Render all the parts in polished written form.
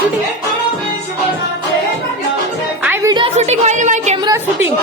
शूटिंग आई video shooting वाली my camera shooting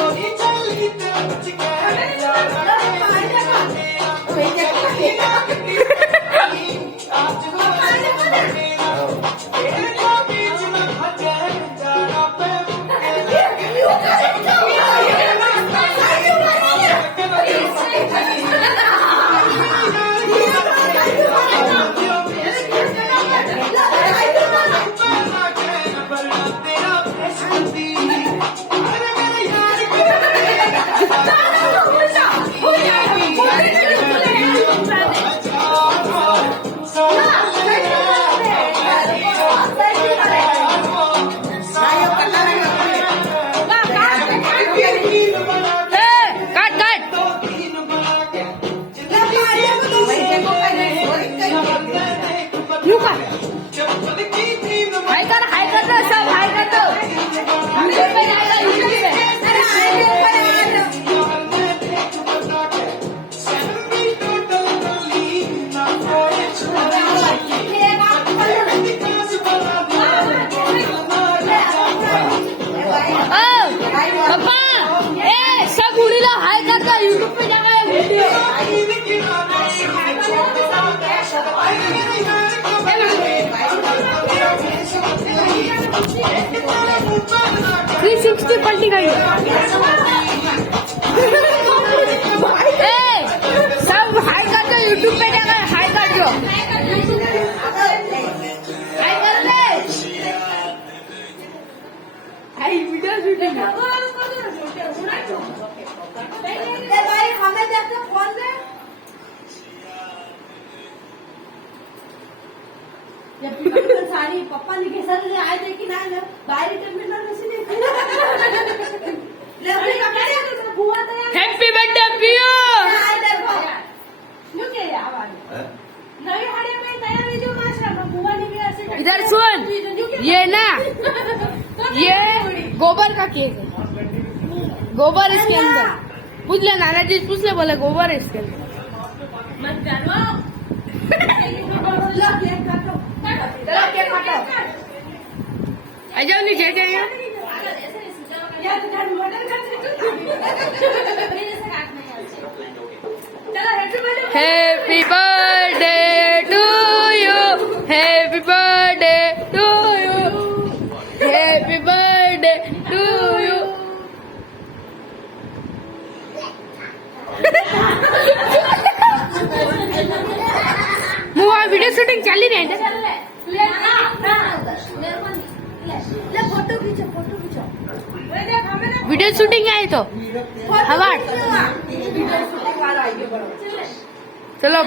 पलटी गई सब हाई कर दो यूट्यूब पे जाकर हाई कर दो हाई कर दे हाई वीडियो शूटिंग भाई हमें देखते फोन में सारी पप्पा ने के साथ आए थे कि ना बाहर टर्मिनल में से हैप्पी बर्थडे पियो इधर सुन ये ना ये गोबर का केक है गोबर इसके अंदर पूछ ले नाना जी पूछ ले बोले गोबर है इसके अंदर मत जानो आ जाओ नीचे जाइए happy birthday to you happy birthday to you happy birthday to you video shooting चल रही है वीडियो शूटिंग आहे तो हवा चलो